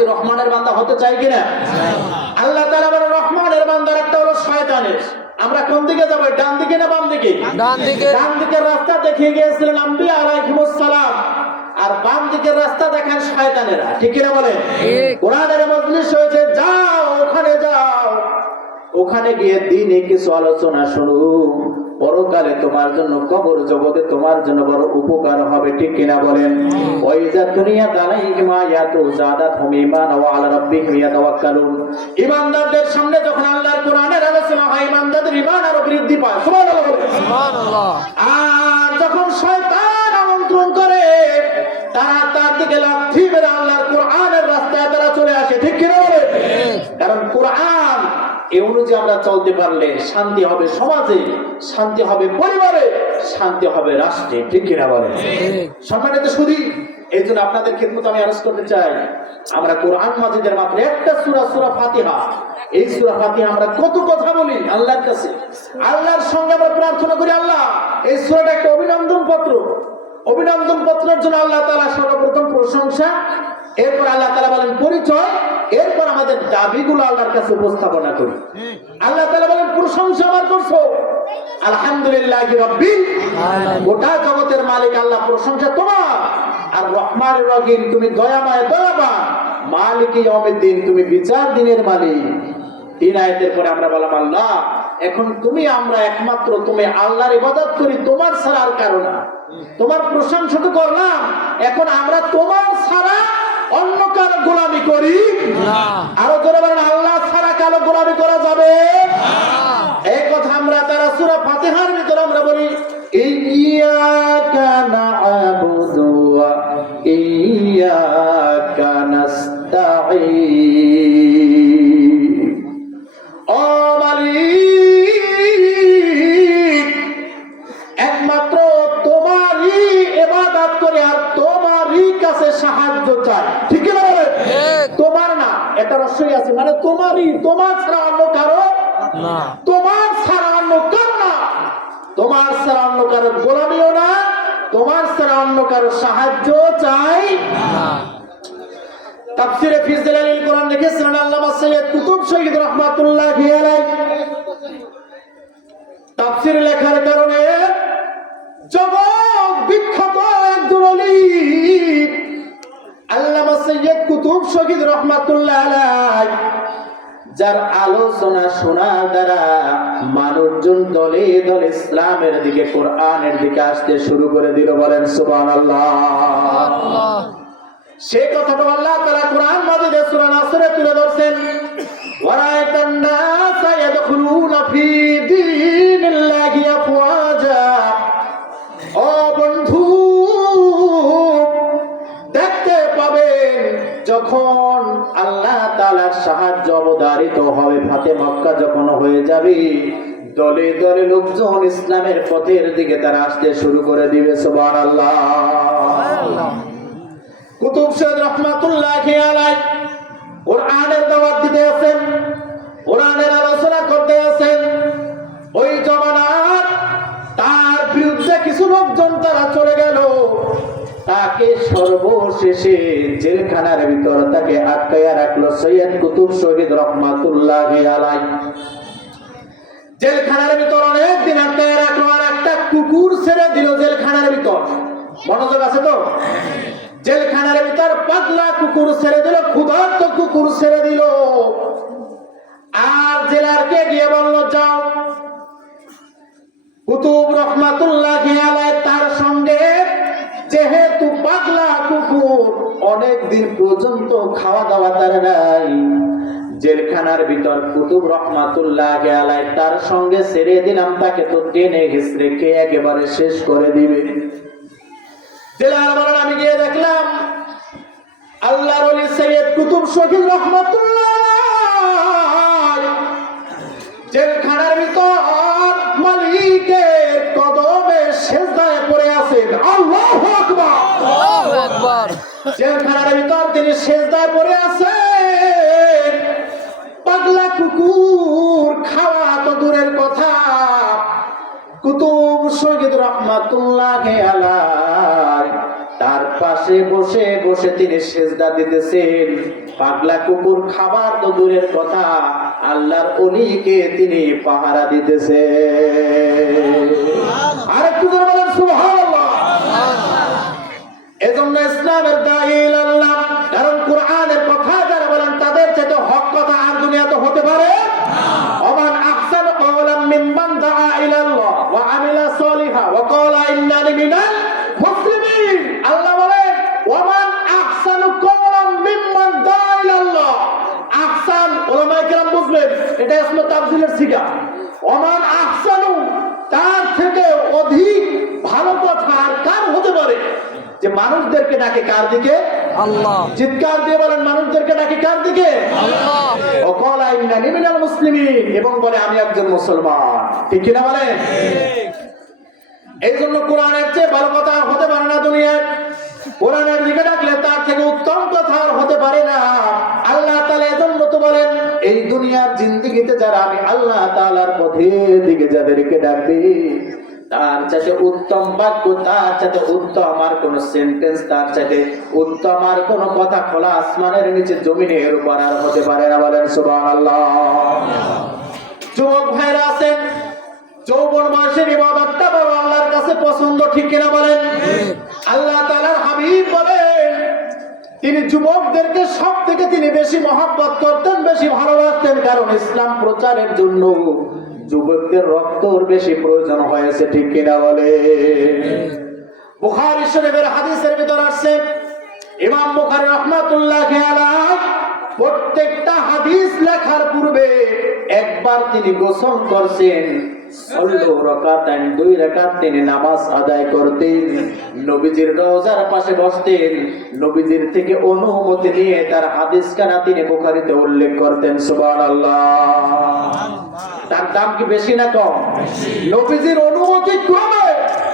কি রহমানের বান্দা হতে চাই কিনা? আল্লাহ তাআলা বলে রহমানের বান্দার একটা হলো শয়তানের। আমরা কোন দিকে যাব? ডান দিকে না বাম দিকে? ডান দিকে। ডান দিকের রাস্তা দেখিয়ে গিয়েছিলেন আম্বিয়া আলাইহিমুস সালাম আর বাম দিকের রাস্তা দেখান শয়তানেরা। ঠিক কিনা বলেন? ঠিক। কোরআনের মজলিস হয়েছে যাও ওখানে যাও। ওখানে গিয়ে দিনে কিছু আলোচনা শুরু পরকালে তোমার জন্য কবর জগতে তোমার জন্য বড় উপকার হবে ঠিক কিনা বলেন? ওই যা দুনিয়া দালাই মা ইয়াতু জাদাত হুম ঈমান ওয়া আলা রাব্বিহিম ইয়াতাওয়াক্কালুন। ঈমানদারদের সামনে যখন আল্লাহর কোরআনের আলোচনা হয় ঈমানদারদের ঈমান আরও বৃদ্ধি পায়। সুবহানাল্লাহ সুবহানাল্লাহ। আর যখন শয়তান আমন্ত্রণ করে তারা তার দিকে লাথি মেরে আল্লাহর কোরআনের রাস্তায় তারা চলে আসে ঠিক কিনা বলে কারণ কোরআন এ অনুযায়ী আমরা চলতে পারলে শান্তি হবে সমাজে শান্তি হবে পরিবারে শান্তি হবে রাষ্ট্রে। ঠিক কিনা বলে সম্মানিত শুধু এই জন্য আপনাদের খেদমত আমি আরজ করতে চাই আমরা কোরআন মাজিদের মাত্র একটা সুরা সুরা ফাতিহা। এই সুরা ফাতিহা আমরা কত কথা বলি আল্লাহর কাছে। আল্লাহর সঙ্গে আমরা প্রার্থনা করি আল্লাহ এই সুরাটা একটা অভিনন্দন পত্র। অভিনন্দন পত্রের জন্য আল্লাহ তাআলা সর্বপ্রথম প্রশংসা এরপর আল্লাহ তালা বলেন পরিচয় এরপর আমাদের দাবিগুলো আল্লাহর কাছে উপস্থাপনা করি। আল্লাহ তাআলা বলেন প্রশংসা আমার করছ। আলহামদুলিল্লাহ রব্বিল গোটা জগতের মালিক আল্লাহ প্রশংসা তোমার। আর রহমান রহিম তুমি দয়াময় দয়াবান। মালিক দিন তুমি বিচার দিনের মালিক। তিন আয়াতের পরে আমরা বললাম আল্লাহ এখন তুমি আমরা একমাত্র তুমি আল্লাহর ইবাদত করি তোমার ছাড়া আর কারও না। তোমার প্রশংসা তো করলাম এখন আমরা তোমার ছাড়া অন্য কারও গোলামি করি? না। আরও করে বলেন আল্লাহ ছাড়া কারও গোলামি করা যাবে? এই রসই আছে। মানে তোমারই তোমার ছাড়া অন্য কারও না। তোমার ছাড়া অন্য কারও না। তোমার ছাড়া অন্য কারও গোলামিও না। তোমার ছাড়া অন্য কারও সাহায্য চাই না। তাফসিরে ফিজলালিল কোরআন লিখেছিলেন আল্লামা সৈয়দ কুতুব শহীদ রহমাতুল্লাহি আলাইহি। তাফসির লেখার কারণে শহীদ রহমাতুল্লাহ যার আলোচনা শোনার দ্বারা মানুষজন দলে দলে ইসলামের দিকে কোরআনের দিকে আসতে শুরু করে দিল। বলেন আল্লাহ। সেই কথাটা আল্লাহ তাআলা কোরআন মাজিদে সূরা নাসরে তুলে ধরছেন। ওয়ারাইতান নাসা ইয়াদখুলুনা ফি দীনিল্লাহি। অবধারিত হবে ফাতে মক্কা যখন হয়ে যাবে, দলে দলে লোকজন ইসলামের পথের দিকে তারা আসতে শুরু করে দিবে, সুবহানাল্লাহ। কুতুব সৈয়দ রহমাতুল্লাহ কোরআনের দিতে আছেন কোরআনের আলোচনা করতে আছেন ওই জমানার তার বিরুদ্ধে কিছু লোকজন তারা চলে গেল তাকে সর্বশেষে জেলখানার ভিতর তাকে আটকাইয়া রাখল সৈয়দ কুতুব শহীদ রহমাতুল্লাহ আলাই জেলখানার ভিতর অনেক দিন আটকাইয়া রাখল আর একটা কুকুর ছেড়ে দিল জেলখানার ভিতর। মনোযোগ আছে তো? জেলখানার ভিতর পাগলা কুকুর ছেড়ে দিল, ক্ষুধার্ত কুকুর ছেড়ে দিল। আর জেলারকে গিয়ে বলল, যাও। কুতুব রহমাতুল্লাহ আলাই পাগলা কুকুর অনেক দিন পর্যন্ত খাওয়া দাওয়া তার নাই। জেলখানার ভিতর কুতুব রহমাতুল্লাহ আলাই তার সঙ্গে ছেড়ে দিলাম, তাকে তো টেনে ঘিসড়ে কে একেবারে শেষ করে দিবে। আমি গিয়ে দেখলাম, আল্লাহর ওলি সৈয়দ কুতুব শহীদ রহমাতুল্লাহ জেলখানার ভিতর মালিকের কদমে সেজদায় পড়ে আছেন। আল্লাহু আকবার জেলখানার ভিতর তিনি পড়ে পাগলা কুকুর খাওয়া তো দূরের কথা। কুতুব শহীদ রহমাতুল্লাহ তার পাশে বসে বসে তিনি সেজদা দিতেছেন। পাগলা কুকুর খাবার তো দূরের কথা, আল্লাহর অলিকে তিনি পাহারা দিতেছে আরেকটু বলেন, সুবহানাল্লাহ। এজন্য ইসলামের দায়িল আল্লাহ, কারণ কোরআনের কথা যারা বলেন তাদের চাইতে হক কথা আর দুনিয়াতে হতে পারে ওমান আহসান কওলাম মিম্মান দাআ ইলা আল্লাহ ওয়া আমিলা সলিহা ওয়া ক্বালা ইন্নানি মিনাল মুসলিমিন। আল্লাহ বলেন, ওমান আহসানু কওলাম মিম্মান দাআ ইলা আল্লাহ আহসান ওলামায়ে কেরাম বুঝলেন এটা আসলে তাফসীরের সিগা ওমান মানুষদেরকে ডাকে কার দিকে? আল্লাহ। চিৎকার দিয়ে বলেন মানুষদেরকে ডাকে কার দিকে? আল্লাহ। অকল আইনানি মিনাল মুসলিমিন এবং বলে আমি একজন মুসলমান। ঠিক কিনা বলেন? এই জন্য কোরআনের চেয়ে ভালো কথা হতে পারে না দুনিয়ায় কোরআনের দিকে ডাকলে তার থেকে উত্তম কথা আর হতে পারে না। আল্লাহ তাআলা এজন্য তো বলেন এই দুনিয়ার জিন্দেগিতে যারা আমি আল্লাহ তাআলার পথে দিকে যাদেরকে ডাকবে তার চাইতে উত্তম বাক্য তার চাইতে উত্তম আর কোন সেন্টেন্স তার চাইতে উত্তম আর কোন কথা খোলা আসমানের নিচে জমিনের উপর আর হতে পারে না বলেন সুবহানাল্লাহ। যুবক ভাইরা আছেন, যৌবন বয়সের ইবাদতটা বড় আল্লাহর কাছে পছন্দ, ঠিক কিনা বলেন? আল্লাহ তাআলার হাবিব বলেন, তিনি যুবকদেরকে সব থেকে তিনি বেশি মহব্বত করতেন, বেশি ভালোবাসতেন, কারণ ইসলাম প্রচারের জন্য যুবকদের রক্তর বেশি প্রয়োজন হয়েছে, ঠিক কিনা বলে? বুখারী শরীফের হাদিসের ভিতর আসছে, ইমাম বুখারী রহমাতুল্লাহ প্রত্যেকটা হাদিস লেখার পূর্বে একবার তিনি গোসল করছেন। তিনি নামাজ আদায় তার দাম কি বেশি না কম? নবীজির অনুমতি ক্রমে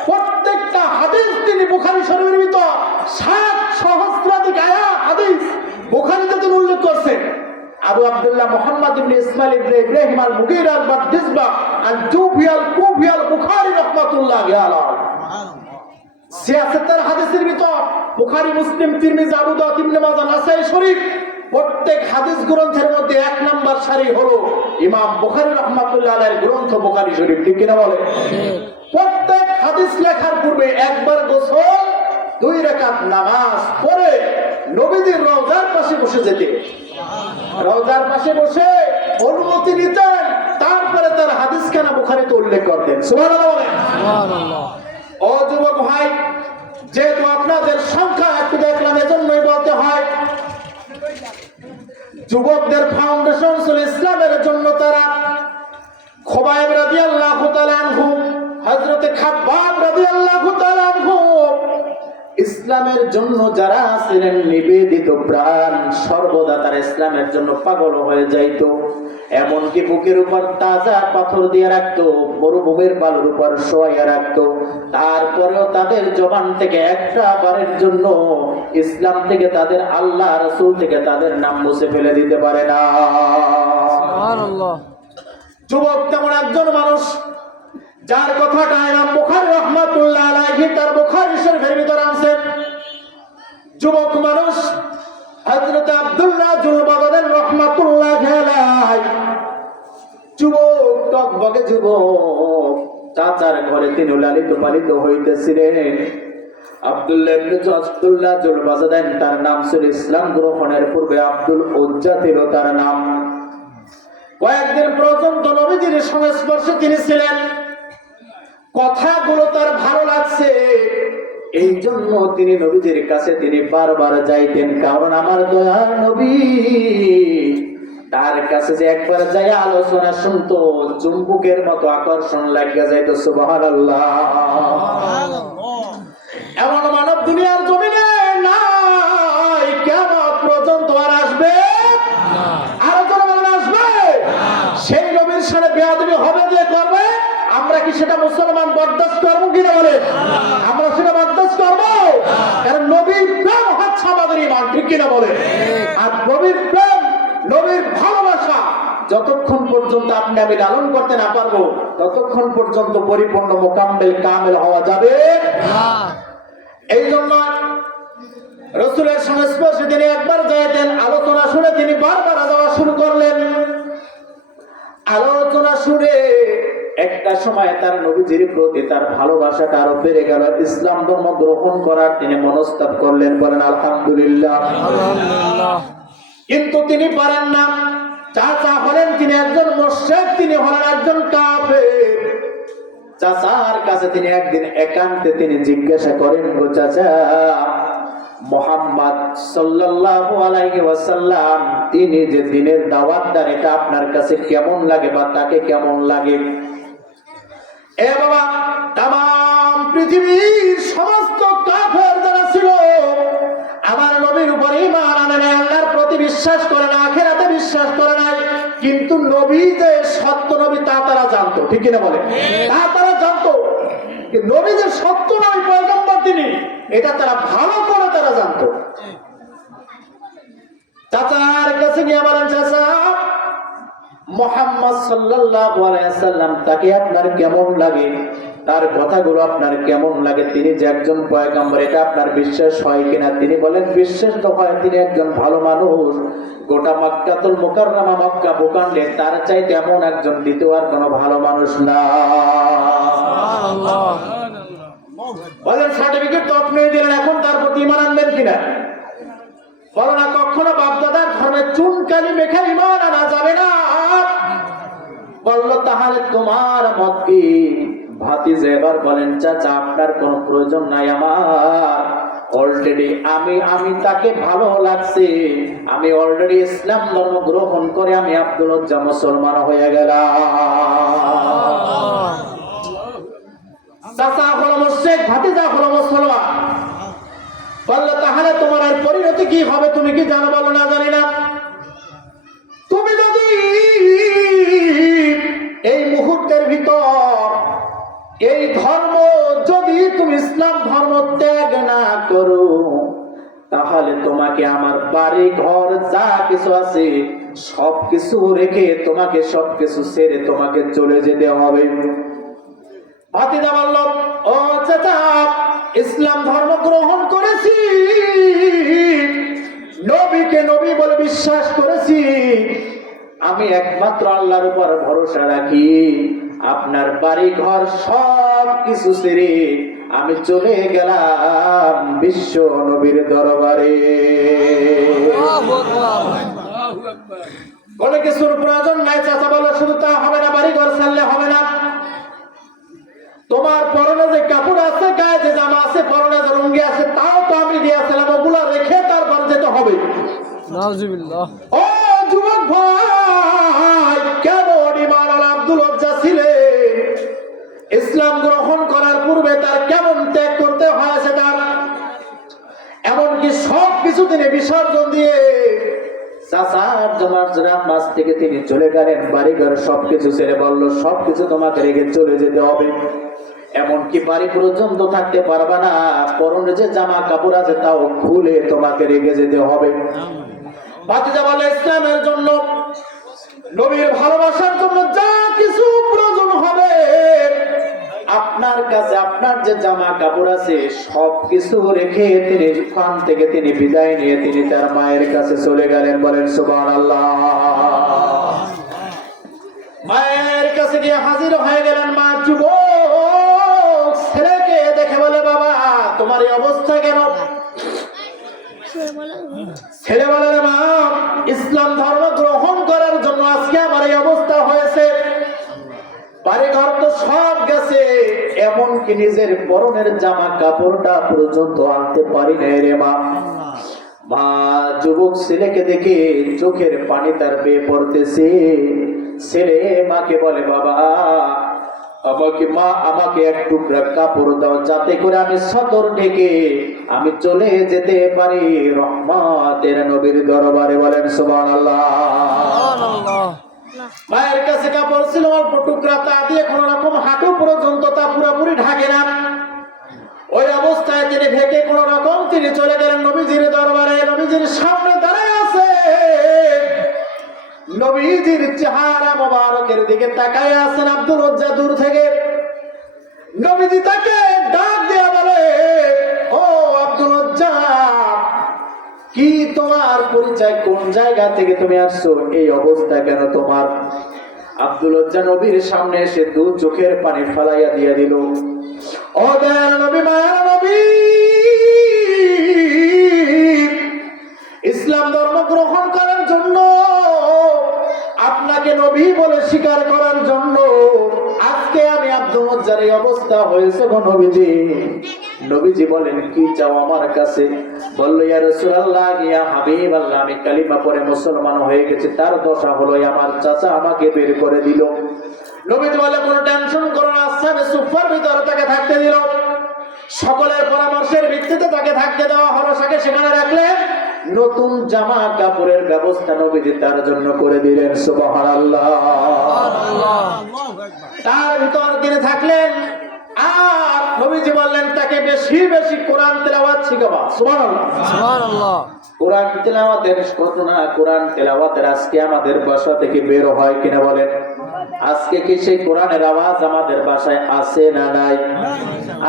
প্রত্যেকটা হাদিস তিনি বুখারী শরীফের সাত সহস্রাধিক আয়া হাদিস বুখারীতে তিনি উল্লেখ করছেন। আবু আব্দুল্লাহ মোহাম্মদ ইবনে ইসমাইল ইবনে ইব্রাহিম আল মুগীর আল বাদদিসবা প্রত্যেক হাদিস গ্রন্থের মধ্যে এক সারি হলো ইমাম গ্রন্থ শরীফ, ঠিক কিনা বলে প্রত্যেক হাদিস লেখার পূর্বে একবার গোসল, দুই রাকাত নামাজ পড়ে নবীজির রওজার পাশে বসে যেতে। রওজার পাশে বসে অনুমতি হাদিস ও যুবক ভাই যেহেতু আপনাদের সংখ্যা একটু দেখলাম এজন্যই বলতে হয় যুবকদের ফাউন্ডেশন ছিল ইসলামের জন্য তারা খোবাইব তাআলা আনহু হযরতে খাব্বাব রাদিয়াল্লাহু তাআলা আনহু ইসলামের জন্য যারা ছিলেন নিবেদিত প্রাণ সর্বদা তারা ইসলামের জন্য পাগল হয়ে যাইতো। এমনকি বুকের উপর তাজা পাথর দিয়ে রাখতো মরুভূমির বালুর উপর শোয়াইয়া রাখতো। তারপরেও তাদের জবান থেকে একটা বারের জন্য ইসলাম থেকে তাদের আল্লাহ রসুল থেকে তাদের নাম মুছে ফেলে দিতে পারে না। যুবক তেমন একজন মানুষ যার কথাটা ইমাম বুখারী রহমাতুল্লাহ আলাইহি তার বুখারী শরীফের ভিতর আনছেন যুবক মানুষ হযরত আব্দুল্লাহ জুলবাদার রহমাতুল্লাহ যুবক, টকবগে যুবক, চাচার ঘরে তিনি লালিত পালিত হইতেছিলেন। তার নাম ছিল ইসলাম গ্রহণের পূর্বে আব্দুল ছিল তার নাম। কয়েকদিন পর্যন্ত নবীজির সংস্পর্শে তিনি ছিলেন। কথাগুলো তার ভালো লাগছে। এই জন্য তিনি নবীজির কাছে তিনি বারবার যাইতেন, কারণ আমার দয়ার নবী। তার কাছে যে একবার যাই আলোচনা শুনতো চুম্বুকের মতো আকর্ষণ লাগিয়া যাইতো সুবহানাল্লাহ। এমন মানব দুনিয়ার জমিনে নাই কেমন পর্যন্ত আর আসবে? আরও জনগণ আসবে? সেই নবীর সাথে বেয়াদবি হবে যে করবে? আমরা কি সেটা মুসলমান বরদাস্ত করব কিনা বলে? আমরা সেটা বরদাস্ত করব? কারণ নবীর প্রেম হচ্ছে আমাদের ইমান ঠিক কিনা বলে? আর নবীর প্রেম যতক্ষণ পর্যন্ত আপনি আমি লালন করতে না পারব ততক্ষণ পর্যন্ত পরিপূর্ণ মোকাম্মেল কামেল হওয়া যাবে এই জন্য রসুলের সংস্পর্শে তিনি একবার যাইতেন আলোচনা শুনে তিনি বারবার যাওয়া শুরু করলেন। আলোচনা শুনে একটা সময় তার নবীজির প্রতি তার ভালোবাসাটা আরও বেড়ে গেল। ইসলাম ধর্ম গ্রহণ করার তিনি মনস্তাব করলেন বলেন আলহামদুলিল্লাহ। আলহামদুলিল্লাহ। কিন্তু তিনি পারেন না। চাচা হলেন তিনি একজন মোশেক তিনি হলেন একজন কাফের। চাচার কাছে তিনি একদিন একান্তে তিনি জিজ্ঞাসা করেন গো চাচা, মোহাম্মদ সাল্লাল্লাহু আলাইহি ওয়াসাল্লাম, তিনি যে দিনের দাওয়াত এটা আপনার কাছে কেমন লাগে বা তাকে কেমন লাগে? এ বাবা তাম পৃথিবীর সমস্ত কাফের যারা ছিল, আমার নবীর উপর ইমান আনে নাই আল্লাহর প্রতি বিশ্বাস করে না আখেরাতে বিশ্বাস করে নাই কিন্তু নবী যে সত্য নবী তা তারা জানতো ঠিক কিনা বলে? তা তারা জানতো নবী যে সত্য নবী পয়গম্বর তিনি এটা তারা ভালো করে তারা জানতো। চাচার কাছে গিয়ে বলেন চাচা মোহাম্মদ সাল্লাম তাকে আপনার কেমন লাগে? তার কথাগুলো আপনার কেমন লাগে? তিনি যে একজন পয়গম্বর, এটা আপনার বিশ্বাস হয় কিনা? তিনি বলেন, বিশ্বাস তো হয় তিনি একজন ভালো মানুষ। গোটা মক্কাতুল মুকাররমা, মক্কা ভূখণ্ডে তার চাইতে এমন একজন দ্বিতীয় আর কোনো ভালো মানুষ না। বলেন সার্টিফিকেট তো আপনি দিলেন, এখন তার প্রতি ইমান আনবেন কিনা? বলো না, কখনো বাপদাদার ধর্মে চুনকালি মেখে ইমান আনা যাবে না। বলল, তাহলে তোমার মত কি? ভাতিজে এবার বলেন, চাচা, আপনার কোনো প্রয়োজন নাই আমার। অলরেডি আমি আমি তাকে ভালো লাগছে। আমি অলরেডি ইসলাম ধর্ম গ্রহণ করে আমি আব্দুল উজ্জা মুসলমান হয়ে গেলাম। চাচা ভাতিজা হলো মুসলমান। বলল, তাহলে তোমার আর পরিণতি কি হবে? তুমি কি জানো বলো না জানি না। এই ধর্ম যদি তুমি ইসলাম ধর্ম ত্যাগ না করো, তাহলে তোমাকে আমার বাড়ি, ঘর, যা কিছু আছে সব কিছু রেখে তোমাকে সব কিছু ছেড়ে তোমাকে চলে যেতে হবে। ইসলাম ধর্ম গ্রহণ করেছি। নবীকে নবী বলে বিশ্বাস করেছি। আমি একমাত্র আল্লাহর উপর ভরসা রাখি। আপনার বাড়ি ঘর সব কিছু ছেড়ে আমি চলে গেলাম বিশ্ব নবীর দরবারে। আল্লাহু কোনো কিছুর প্রয়োজন নাই চাচা বলো শুধু তা হবে না বাড়ি ঘর ছাড়লে হবে না। তোমার পরনে যে কাপড় আছে গায়ে যে জামা আছে পরনে যে লুঙ্গি আছে তাও তো আমি দিয়েছিলাম ওগুলা রেখে তারপর যেতে হবে। নাউজুবিল্লাহ। ও ইসলাম গ্রহণ করার পূর্বে তার কেমন ত্যাগ করতে হয়েছে তার এমনকি সব কিছু তিনি বিসর্জন দিয়ে জামা কাপড় আছে তাও খুলে তোমাকে যেতে হবে। ইসলামের জন্য, নবীর ভালোবাসার জন্য যা কিছু প্রয়োজন হবে আপনার কাছে আপনার যে জামা কাপড় আছে সব কিছু রেখে তিনি খান থেকে তিনি বিদায় নিয়ে তিনি তার মায়ের কাছে চলে গেলেন বলেন সুবান আল্লাহ মায়ের কাছে গিয়ে হাজির হয়ে গেলেন মা যুব ছেলেকে দেখে বলে বাবা তোমার এই অবস্থা কেন? ছেলে বলে মা ইসলাম ধর্ম এমনকি নিজের পরনের জামা কাপড়টা পর্যন্ত আনতে পারি নাই রে মা। মা, যুবক ছেলেকে দেখে চোখের পানি তার বেয়ে পড়তেছে। ছেলে মাকে বলে, বাবা, আমাকে মা, আমাকে এক টুকরা কাপড় দাও, যাতে করে আমি সতর ডেকে আমি চলে যেতে পারি। রহমাতের নবীর দরবারে বলেন, সুবহানাল্লাহ। সুবহানাল্লাহ। মায়ের কাছে কাপড় ছিল, অল্প টুকরা তা দিয়ে কোন রকম হাঁটু পর্যন্ত তা পুরোপুরি ঢাকে না। ওই অবস্থায় তিনি ঢেকে কোন রকম তিনি চলে গেলেন নবীজির দরবারে। নবীজির সামনে দাঁড়ায় আছে। নবীজির চেহারা মোবারকের দিকে তাকায় আছেন আব্দুল রজ্জা দূর থেকে। নবীজি তাকে তোমার পরিচয় কোন জায়গা থেকে তুমি আসছো? এই অবস্থা কেন তোমার? সামনে এসে দু চোখের পানি ফালাইয়া দিয়া দিল। ইসলাম ধর্ম গ্রহণ করার জন্য আপনাকে নবী বলে স্বীকার করার জন্য আজকে আমি আব্দুমজ্জার এই অবস্থা হয়েছে গো নবীজি। নবীজি বলেন, কি চাও আমার কাছে? বলল, ইয়া রাসূলুল্লাহ, ইয়া হাবিব আল্লাহ আমি কালিমা পড়ে মুসলমান হয়ে গেছে, তার দশা হলো আমার চাচা আমাকে বের করে দিল। নবীজি বলে কোনো টেনশন করো না আসাবে সুফার ভিতরে তাকে থাকতে দিল সকলের পরামর্শের ভিত্তিতে তাকে থাকতে দেওয়া হলো তাকে সেখানে রাখলেন নতুন জামা কাপড়ের ব্যবস্থা নবীজি তার জন্য করে দিলেন সুবহানাল্লাহ। আল্লাহ তার ভিতর তিনি থাকলেন আর নবীজি বললেন তাকে বেশি বেশি কোরআন তেলাওয়াত শিখাবা। সুবহানাল্লাহ। সুবহানাল্লাহ। কোরআন তেলাওয়াতের ঘটনা কোরআন তেলাওয়াতের আজকে আমাদের বাসা থেকে বের হয় কিনা বলেন? আজকে কি সেই কোরআনের আওয়াজ আমাদের বাসায় আছে না নাই?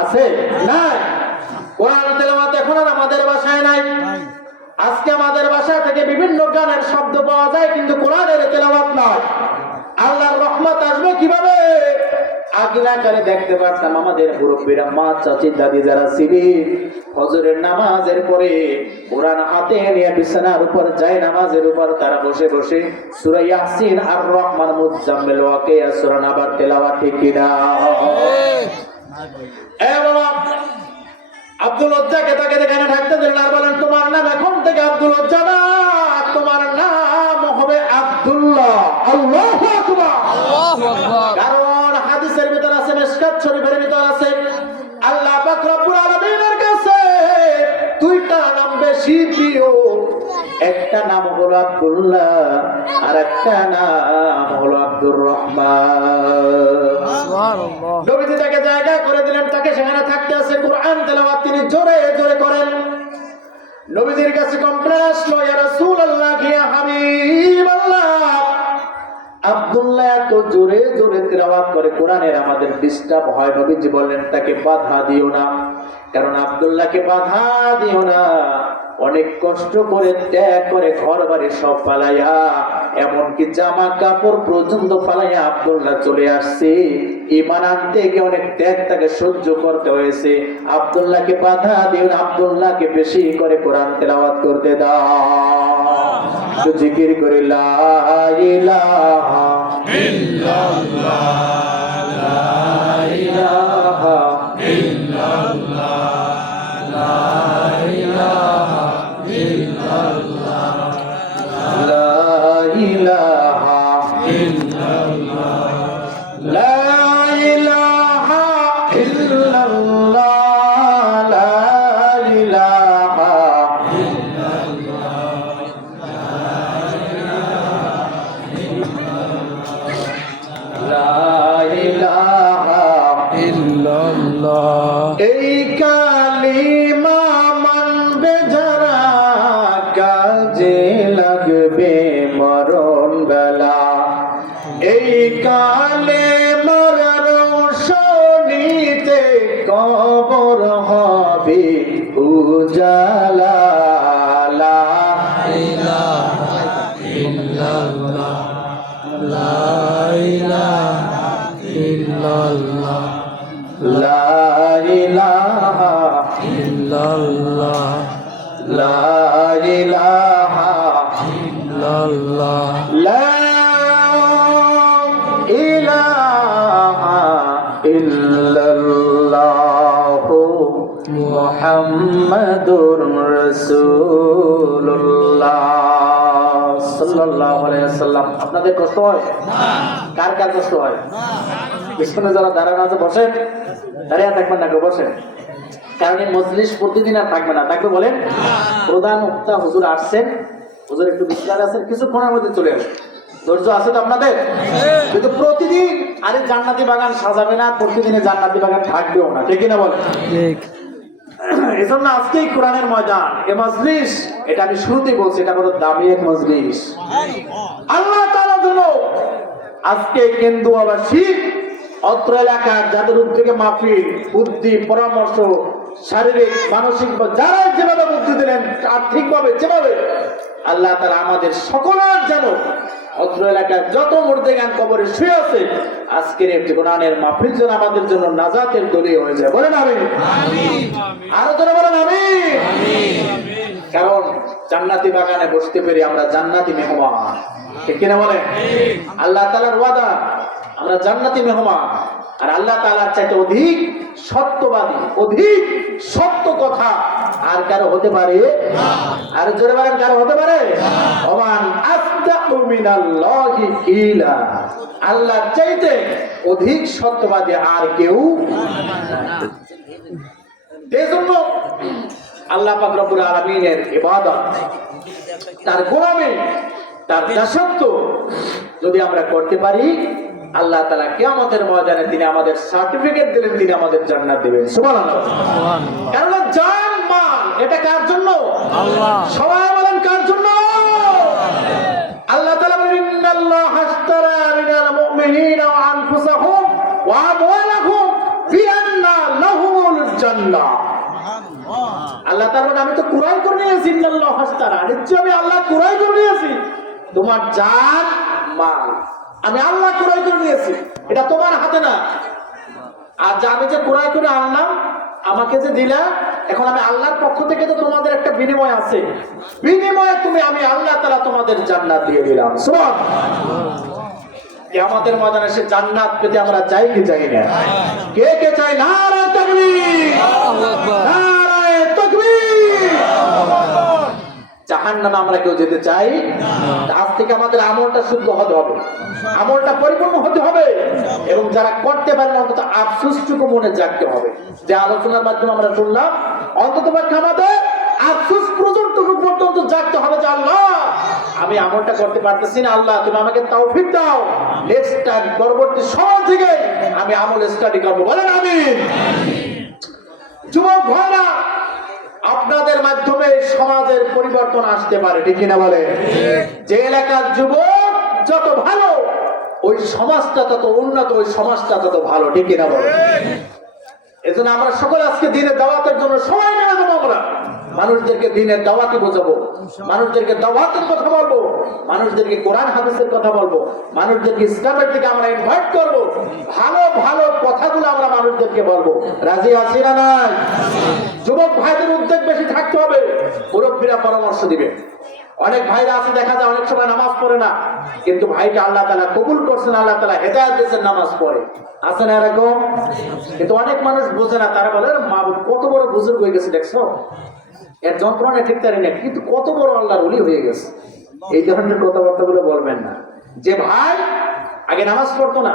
আছে? নাই। কোরআন তেলাওয়াত এখন আর আমাদের বাসায় নাই। আজকে আমাদের বাসা থেকে বিভিন্ন গানের শব্দ পাওয়া যায় কিন্তু কোরআনের তেলাওয়াত নয়। আল্লাহর রহমত আসবে কীভাবে? আগিনাকালে দেখতে পারতাম আমাদের মুরব্বীরা মা চাচি দাদি যারা ছিলেন হজরের নামাজের পরে কোরআন হাতে নিয়ে বিছানার উপর যায় নামাজের উপর তারা বসে বসে সূরা ইয়াসিন আর রহমান মুজাম্মিল ওয়াকিয়া সূরা নাবার তেলাওয়াত ঠিক কিনা? এ বাবা আব্দুল লজ্জাকে তাকে এখানে থাকতে দিলেন আর বলেন তোমার নাম এখন থেকে আব্দুল লজ্জা না তোমার নাম হবে আব্দুল্লাহ। আল্লাহু কারণ হাদিসের ভিতর আছে মিশকাত শরীফের ভিতর আছে আল্লাহ পাক রব্বুল আলামিনের কাছে দুইটা নাম বেশি প্রিয়। একটা নাম হলো আব্দুল্লাহ আর একটা নাম হলো আব্দুর রহমান। নবীজি তাকে জায়গা করে দিলেন তাকে সেখানে কোরআন তেলাওয়াত তিনি জোরে জোরে করেন। নবীজির কাছে কমপ্লেন আসলো, ইয়া রাসূলুল্লাহ ইয়া আব্দুল্লাহ এত জোরে জোরে তেলাওয়াত করে, কোরআনের আমাদের ডিস্টার্ব হয়। নবীজি বললেন, তাকে বাধা দিও না। কারণ আব্দুল্লাহকে বাধা দিও না। অনেক কষ্ট করে ত্যাগ করে ঘর বাড়ি সব পালাইয়া এমনকি জামা কাপড় পর্যন্ত পালাইয়া আব্দুল্লাহ চলে আসছে। ইমান আনতে গিয়ে অনেক ত্যাগ তাকে সহ্য করতে হয়েছে। আব্দুল্লাহকে বাধা দিও আবদুল্লাহকে বেশি করে কোরআন তেলাওয়াত করতে দাও। তো জিকির করে, লা ইলাহা ইল্লাল্লাহ। উজালা আপনাদের কষ্ট হয়? কার কার কষ্ট হয়? পিছনে যারা দাঁড়ানো আছে, বসেন। দাঁড়িয়ে থাকবেন না কেউ বসেন। কারণ এই মজলিস প্রতিদিন আর থাকবে না। থাকবে বলেন, প্রধান উক্তা হুজুর আসছেন। হুজুর একটু বিশ্রাম আছেন, কিছুক্ষণের মধ্যে চলে আসবে ধৈর্য আছে তো আপনাদের? কিন্তু প্রতিদিন আরে জান্নাতি বাগান সাজাবে না, প্রতিদিনে জান্নাতি বাগান থাকবেও না। ঠিক না বলেন? ঠিক। এই জন্য আজকেই কোরআনের ময়দান। এ মজলিস, এটা আমি শুরুতেই বলছি, এটা বড় দামি এক মজলিস। আল্লাহ তাআলা জন্য আজকে কেন্দুয়াবাসী, অত্র এলাকার যাদের উদ্যোগে মাহফিল বুদ্ধি, পরামর্শ, শারীরিক, মানসিক যারা যেভাবে বুদ্ধি দিলেন, আর্থিকভাবে যেভাবে, আল্লাহ তারা আমাদের সকলের যেন অত্র এলাকায় যত মুর্দে গান কবরে শুয়ে আছে আজকের একটি কোরআনের মাহফিল যেন আমাদের জন্য নাজাতের দলীয় হয়ে যায়। বলেন আমি আরও জোরে বলেন আমি কারণ জান্নাতি বাগানে বসতে পেরে আমরা জান্নাতি মেহমান। ঠিক কিনা বলেন? আল্লাহ তালার ওয়াদা আমরা জান্নাতি মেহমান। আর আল্লাহ তালার চাইতে অধিক সত্যবাদী অধিক সত্য কথা আর কারও হতে পারে? আর জোরে বলেন কারও হতে পারে? ওমান আসদাকু মিনাল্লাহি কিলা আল্লাহ চাইতে অধিক সত্যবাদী আর কেউ আল্লাহ পাক রব্বুল আলামিনের ইবাদত তার গোলামি তার দাসত্ব যদি আমরা করতে পারি আল্লাহ তাআলা কিয়ামতের ময়দানে তিনি আমাদের সার্টিফিকেট দিলেন তিনি আমাদের জান্নাত দিবেন। সুবহানাল্লাহ। কারণ জান মাল এটা কার জন্য? সবাই বলেন কার জন্য? আল্লাহ তাআলা বলেন ইন্নাল্লাহ হাশতারা মিনাল মুমিনিনা ওয়া আনফুসাহুম ওয়া আমওয়ালাহুম বিআন্না লাহুমুল জান্নাহ। আল্লাহ আমি তো কুরাই করে নিয়েছি ইন্নাল্লাহ হাসতারা নিশ্চয় আমি আল্লাহ কুরাই করে নিয়েছি। তোমার জান মাল। আমি আল্লাহ কুরাই করে নিয়েছি। এটা তোমার হাতে না। আর যা আমি যে কুরাই করে আনলাম আমাকে যে দিলা, এখন আমি আল্লাহর পক্ষ থেকে তো তোমাদের একটা বিনিময় আছে। বিনিময়ে তুমি, আমি আল্লাহ তালা তোমাদের জান্নাত দিয়ে দিলাম। শোন আমাদের ময়দানে সে জান্নাত পেতে আমরা চাই কি চাই না? কে কে চাই আকবার। নারায়ে তাকবীর। আমরা কেউ যেতে চাই আজ থেকে আমাদের আমলটা শুদ্ধ হতে হবে। আমলটা পরিপূর্ণ এবং যারা করতে পারেন অন্তত আফসুসটুকু মনে জাগতে হবে। যে আলোচনার মাধ্যমে আমরা শুনলাম, অন্তত পক্ষে আমাদের আফসুস প্রজন্মটুকু পর্যন্ত জাগতে হবে যে আল্লাহ, আমি আমলটা করতে পারতেছি না, আল্লাহ, তুমি আমাকে তাও তৌফিক দাও। নেক্সট টাইম পরবর্তী সময় থেকে আমি আমল স্টাডি করব। বলেন আমি যুবক ভাইরা, আপনাদের মাধ্যমে সমাজের পরিবর্তন আসতে পারে, ঠিক কিনা বলে যে এলাকার যুবক যত ভালো ওই সমাজটা তত উন্নত, ওই সমাজটা তত ভালো, ঠিক কিনা বলে? এজন্য আমরা সকল আজকে দিনের দাওয়াতের জন্য সময় যাব আমরা। মানুষদেরকে দিনের দাওয়াতি বোঝাবো। মানুষদেরকে দাওয়াতের কথা বলব। মানুষদেরকে কোরআন, হাদিসের কথা বলব। মানুষদেরকে ইসলামের দিকে আমরা ইনভাইট করব। ভালো ভালো কথাগুলো আমরা মানুষদেরকে বলব। রাজি আছি না নাই? যুবক ভাইদের উদ্যোগ বেশি থাকতে হবে। মুরব্বীরা পরামর্শ দিবে। অনেক ভাইরা আছে, দেখা যায় অনেক সময় নামাজ পড়ে না। কিন্তু ভাইটা আল্লাহ তালা কবুল করছেন, আল্লাহ তালা হেদায়ত দিয়েছেন নামাজ পড়ে। আছে না এরকম? কিন্তু অনেক মানুষ বোঝে না, তারা বলে মা, কত বড় বুজুর্গ হয়ে গেছে, দেখছ? এর যন্ত্রণা ঠিক তারি না কিন্তু কত বড় আল্লাহর অলি হয়ে গেছে। এই ধরনের কথাবার্তাগুলো বলবেন না। যে ভাই আগে নামাজ পড়তো না,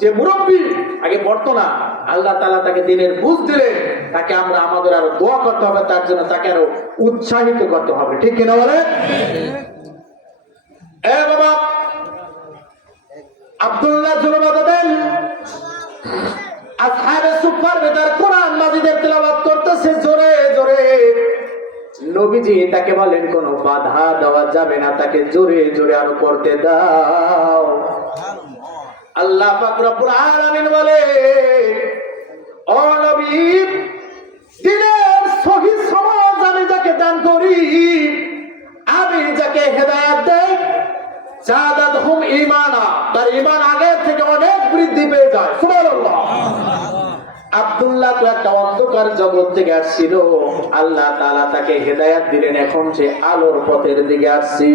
যে মুরব্বী আগে পড়তো না, আল্লাহ তালা তাকে দিনের বুঝ দিলেন। তাকে আমরা আমাদের আরও দোয়া করতে হবে, তার জন্য তাকে আরও উৎসাহিত করতে হবে। ঠিক কিনা বলে জোরে নবীজি তাকে বলেন, কোনো বাধা দেওয়া যাবে না, তাকে জোরে জোরে আরও করতে দাও। আল্লাহ পাক রব্বুল আলামিন বলে ও নবী দিনের সহি সমাজ আমি যাকে দান করি। আমি যাকে হেদায়েত দেই জাদাত হুম ইমানা তার ইমান আগের থেকে অনেক বৃদ্ধি পেয়ে যায়। সুবহানাল্লাহ। আব্দুল্লাহ তো একটা অন্ধকার জগৎ থেকে আসছিল। আল্লাহ তাকে হেদায়েত দিলেন। এখন সে আলোর পথের দিকে আসছে।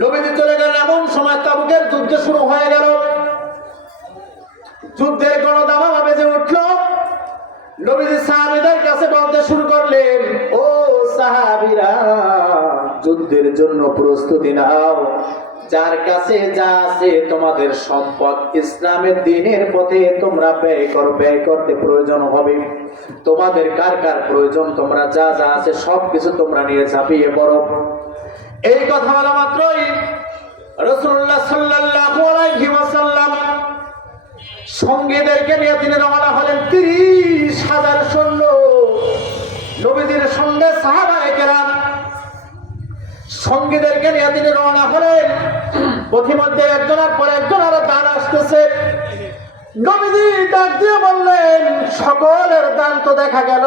নবীজি চলে গেলেন। এমন সময় তাবুকের যুদ্ধ শুরু হয়ে গেল। যুদ্ধের গণদামা বেজে উঠল। যুদ্ধের জন্য প্রস্তুতি নাও। যার কাছে যা আছে তোমাদের সম্পদ ইসলামের দিনের পথে তোমরা ব্যয় করো, ব্যয় করতে প্রয়োজন হবে। তোমাদের কার কার প্রয়োজন, তোমরা যা যা আছে সব কিছু তোমরা নিয়ে ঝাঁপিয়ে পড়ো। এই কথা বলা মাত্রই রসুল্লাহ ওয়াসাল্লাম সঙ্গীদেরকে নিয়ে তিনি রওনা হলেন তিরিশ হাজার সৈন্য। নবীদের সঙ্গে সাহাবায়ে কেরাম। সঙ্গীদেরকে নিয়ে তিনি রওনা হলেন। পথিমধ্যে একজনের পর একজন আরও দান আসতেছে। নবীজি ডাক দিয়ে বললেন, সকলের দান তো দেখা গেল।